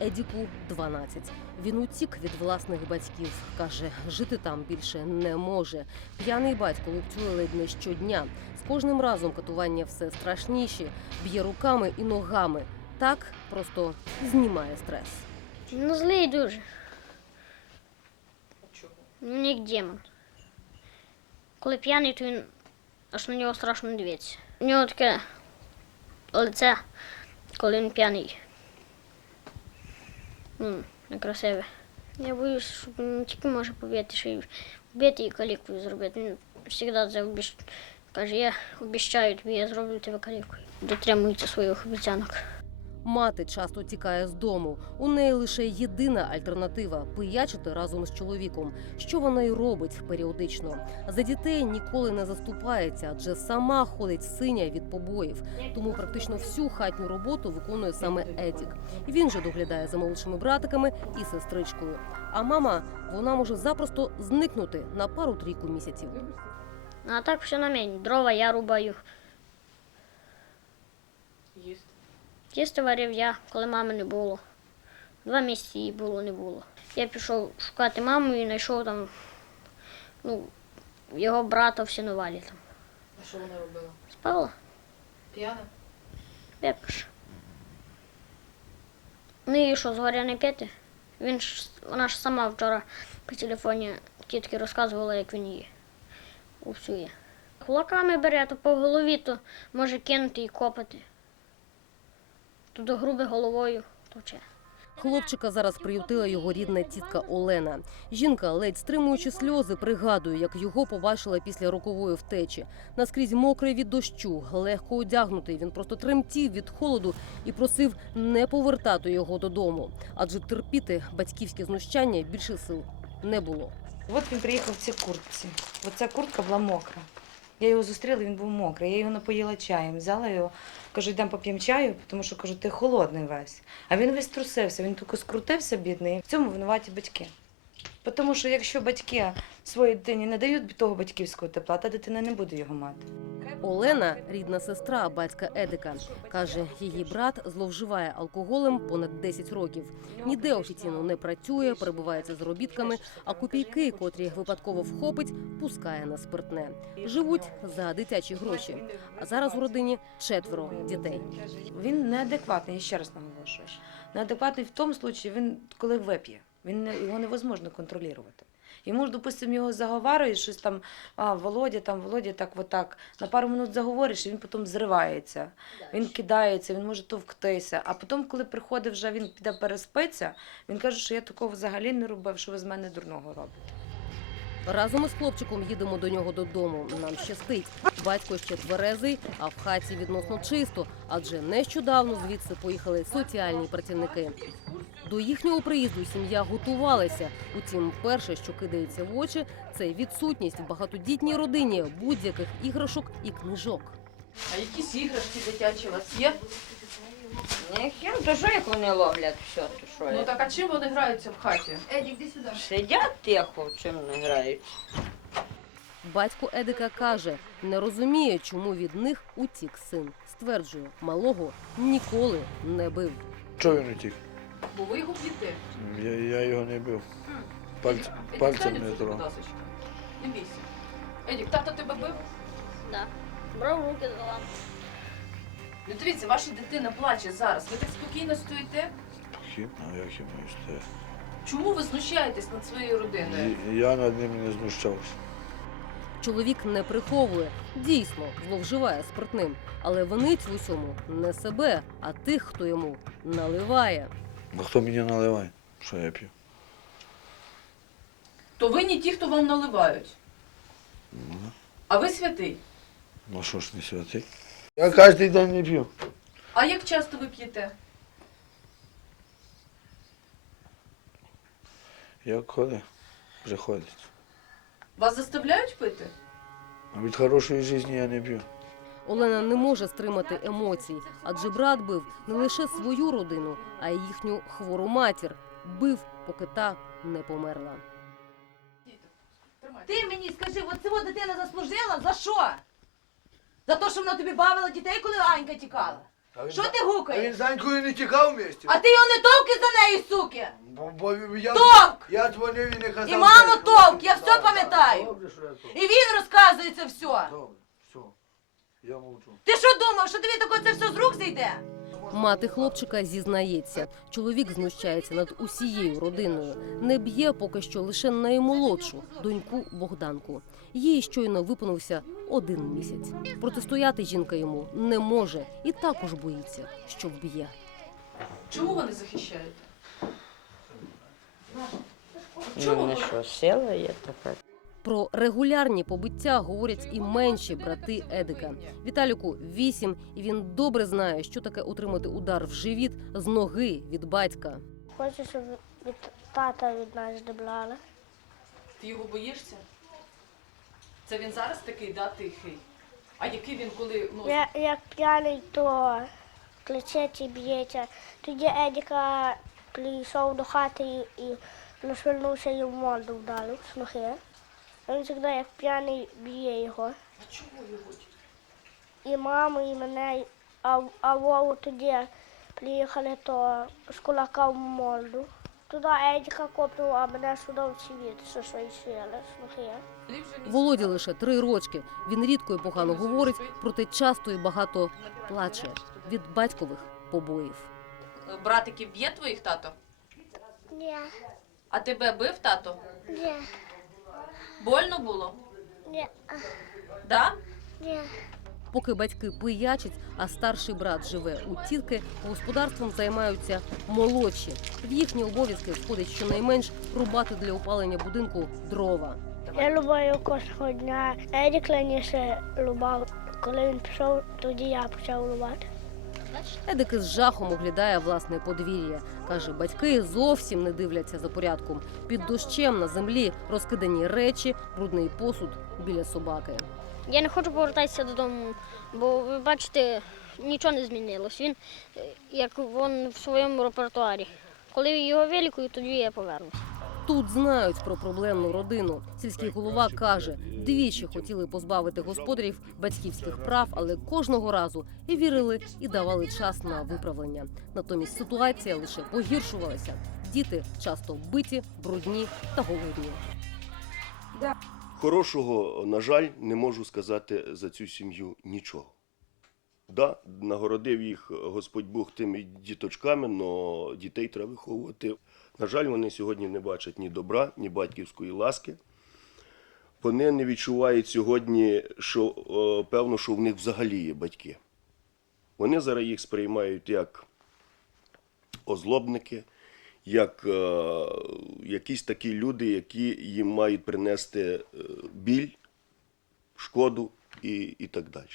Едіку 12. Він утік від власних батьків. Каже, жити там більше не може. П'яний батько лупцює ледь не щодня. З кожним разом катування все страшніші, б'є руками і ногами. Так просто знімає стрес. Ну, злий дуже. Ну, як демон. Коли п'яний, то він аж на нього страшно дивитися. У нього таке лице, коли він п'яний. Ну, некрасиве. Я боюсь, що він не тільки може побити, що й вбити і калікою зробити. Він завжди це обіщ... каже, я обіщаю тобі, я зроблю тебе калікою. Дотримується своїх обіцянок. Мати часто тікає з дому. У неї лише єдина альтернатива пиячити разом з чоловіком, що вона й робить періодично. За дітей ніколи не заступається, адже сама ходить синя від побоїв. Тому практично всю хатню роботу виконує саме Едік. Він же доглядає за молодшими братиками і сестричкою. А мама вона може запросто зникнути на пару-трійку місяців. А так все на мені. Дрова я рубаю. Тісто варив я, коли мами не було. Два місяці її було, не було. Я пішов шукати маму і знайшов там ну, його брата в сінувалі там. А що вона робила? Спала, П'яна? випиш. Ну і що, згоря не п'яти? Він ж, вона ж сама вчора по телефоні тітки розказувала, як він її усує. Кулаками бере, то по голові, то може кинути і копати. То до груби головою точе. Хлопчика зараз приютила його рідна тітка Олена. Жінка, ледь стримуючи сльози, пригадує, як його побачила після рокової втечі. Наскрізь мокрий від дощу, легко одягнутий. Він просто тремтів від холоду і просив не повертати його додому, адже терпіти батьківське знущання більше сил не було. От він приїхав в цій куртці. Оця куртка була мокра. Я його зустріла, він був мокрий. Я його напоїла чаєм. Взяла його, кажу, йдемо поп'ємо чаю, тому що кажу, ти холодний весь. А він весь трусився, він тільки скрутився, бідний. В цьому винуваті батьки. Тому що якщо батьки своїй дитині не дають того батьківського тепла, та дитина не буде його мати. Олена, рідна сестра батька Едика, каже, її брат зловживає алкоголем понад 10 років. Ніде офіційно не працює, перебувається з робітками, а копійки, котрі випадково вхопить, пускає на спиртне. Живуть за дитячі гроші. А зараз у родині четверо дітей. Він неадекватний, я ще раз наголошую. Неадекватний в тому випадку, він коли вип'є. Він не, його невозможно контролювати. Йому ж, допустимо, його заговорюєш, щось там, а, Володя, там, Володя, так, отак. На пару минут заговориш, і він потім зривається. Він кидається, він може товктися. А потім, коли приходить вже, він піде переспиться, він каже, що я такого взагалі не робив, що ви з мене дурного робите. Разом із хлопчиком їдемо до нього додому. Нам щастить. Батько ще тверезий, а в хаті відносно чисто, адже нещодавно звідси поїхали соціальні працівники. До їхнього приїзду сім'я готувалася. Утім, перше, що кидається в очі, це відсутність в багатодітній родині будь-яких іграшок і книжок. А якісь іграшки дитячі у вас є? Ніхім, то що як вони ловлять все, то що? Ну так а чим вони граються в хаті? Сидять тихо, в чим не грають. Батько Едика каже, не розуміє, чому від них утік син. Стверджує, малого ніколи не бив. Чого він утік? Бо ви його б'єте. Я, я його не бив. Пальц, Едік, пальцем не трогав. Не бійся. Едік, тато тебе бив? Да. Брав руки за лампу. Ну дивіться, ваша дитина плаче зараз. Ви так спокійно стоїте. Хім, а як я маю стояти? Чому ви знущаєтесь над своєю родиною? І- Я над ним не знущався. Чоловік не приховує, дійсно зловживає спиртним, але винить в усьому не себе, а тих, хто йому наливає. А хто мені наливає? Що я п'ю? То ви не ті, хто вам наливають. Ну, А ви святий. Ну що ж не святий? Я кожен день не п'ю. А як часто ви п'єте? Як коли приходить. Вас заставляють пити? А від хорошої життя я не п'ю. Олена не може стримати емоцій, адже брат бив не лише свою родину, а й їхню хвору матір. Бив, поки та не померла. Ти мені скажи, от цього дитина заслужила за що? За те, що вона тобі бавила дітей, коли Анька тікала? А він, Що ти а він гукаєш? з Данькою не тікав вместе? А ти його не товки за неї, суки! Бо, бо я, Товк! я дзвонив і не казав. І маму товк, я все пам'ятаю. Добре, що я. І він розказує це все. Добре, все. Я мовчу. Ти що думав, що тобі таке це все з рук зійде? Мати хлопчика зізнається, чоловік знущається над усією родиною. Не б'є поки що лише наймолодшу доньку Богданку. Їй щойно виповнився один місяць. Протистояти жінка йому не може і також боїться, що вб'є. Чому ви не захищаєте? Ну, Чому не що, сила є така. Про регулярні побиття говорять і менші брати Едика. Віталіку 8, і він добре знає, що таке отримати удар в живіт з ноги від батька. Хочу, щоб від тата від нас добрали. Ти його боїшся? Це він зараз такий, да, тихий. А який він коли ну Я, як п'яний, то кличеться і б'ється. Тоді Едіка прийшов до хати і, і нашвирнувся і в морду вдарив з ноги. Він завжди як п'яний б'є його. а чого його? І маму, і мене, а, а Вову тоді приїхали, то з кулака в морду. Туди Едіка копнув, а мене сюди в що свої сили, з. Володі лише три рочки. Він рідко і погано говорить, проте часто і багато плаче від батькових побоїв. Братиків б'є твоїх тато? Ні, А тебе бив тато? ні, Больно було? ні, Да? ні. Поки батьки пиячать, а старший брат живе у тітки, господарством займаються молодші. В їхні обов'язки входить щонайменш рубати для опалення будинку дрова. Я любаю кожного дня. Едік раніше любав. Коли він пішов, тоді я почав любати. Едик із жахом оглядає власне подвір'я. Каже, батьки зовсім не дивляться за порядком. Під дощем на землі розкидані речі, брудний посуд біля собаки. Я не хочу повертатися додому, бо ви бачите, нічого не змінилось. Він е, як він в своєму репертуарі. Коли його вилікують, тоді я повернуся. Тут знають про проблемну родину. Сільський голова каже, двічі хотіли позбавити господарів батьківських прав, але кожного разу і вірили і давали час на виправлення. Натомість ситуація лише погіршувалася. Діти часто вбиті, брудні та голодні. Хорошого, на жаль, не можу сказати за цю сім'ю нічого. Да, нагородив їх Господь Бог тими діточками, але дітей треба виховувати. На жаль, вони сьогодні не бачать ні добра, ні батьківської ласки. Вони не відчувають сьогодні, що е, певно, що в них взагалі є батьки. Вони зараз їх сприймають як озлобники, як е, якісь такі люди, які їм мають принести е, біль, шкоду і, і так далі.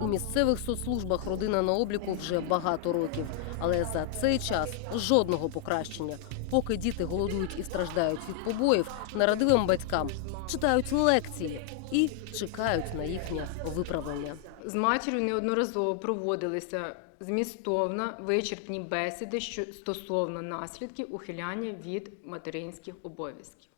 У місцевих соцслужбах родина на обліку вже багато років, але за цей час жодного покращення. Поки діти голодують і страждають від побоїв, нерадивим батькам читають лекції і чекають на їхнє виправлення. З матір'ю неодноразово проводилися змістовно вичерпні бесіди що стосовно наслідків ухиляння від материнських обов'язків.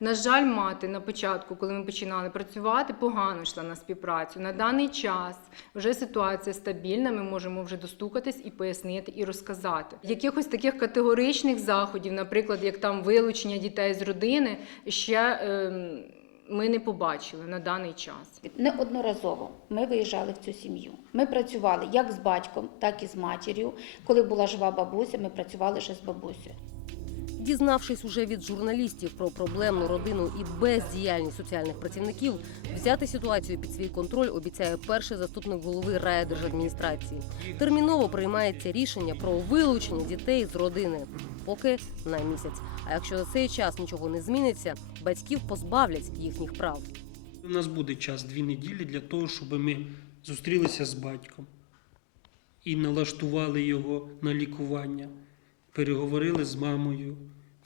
На жаль, мати на початку, коли ми починали працювати, погано йшла на співпрацю. На даний час вже ситуація стабільна. Ми можемо вже достукатись і пояснити, і розказати. Якихось таких категоричних заходів, наприклад, як там вилучення дітей з родини, ще ем, ми не побачили на даний час. Неодноразово ми виїжджали в цю сім'ю. Ми працювали як з батьком, так і з матір'ю. Коли була жива бабуся, ми працювали ще з бабусею. Дізнавшись уже від журналістів про проблемну родину і бездіяльність соціальних працівників, взяти ситуацію під свій контроль обіцяє перший заступник голови райдержадміністрації. Терміново приймається рішення про вилучення дітей з родини, поки на місяць. А якщо за цей час нічого не зміниться, батьків позбавлять їхніх прав. У нас буде час дві неділі для того, щоб ми зустрілися з батьком і налаштували його на лікування, переговорили з мамою,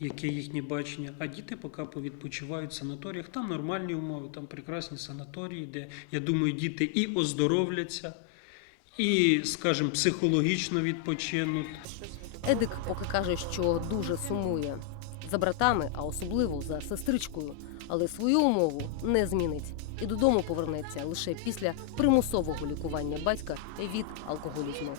яке їхнє бачення. А діти поки повідпочивають в санаторіях. Там нормальні умови, там прекрасні санаторії, де, я думаю, діти і оздоровляться, і, скажімо, психологічно відпочинуть. Едик поки каже, що дуже сумує за братами, а особливо за сестричкою, але свою умову не змінить і додому повернеться лише після примусового лікування батька від алкоголізму.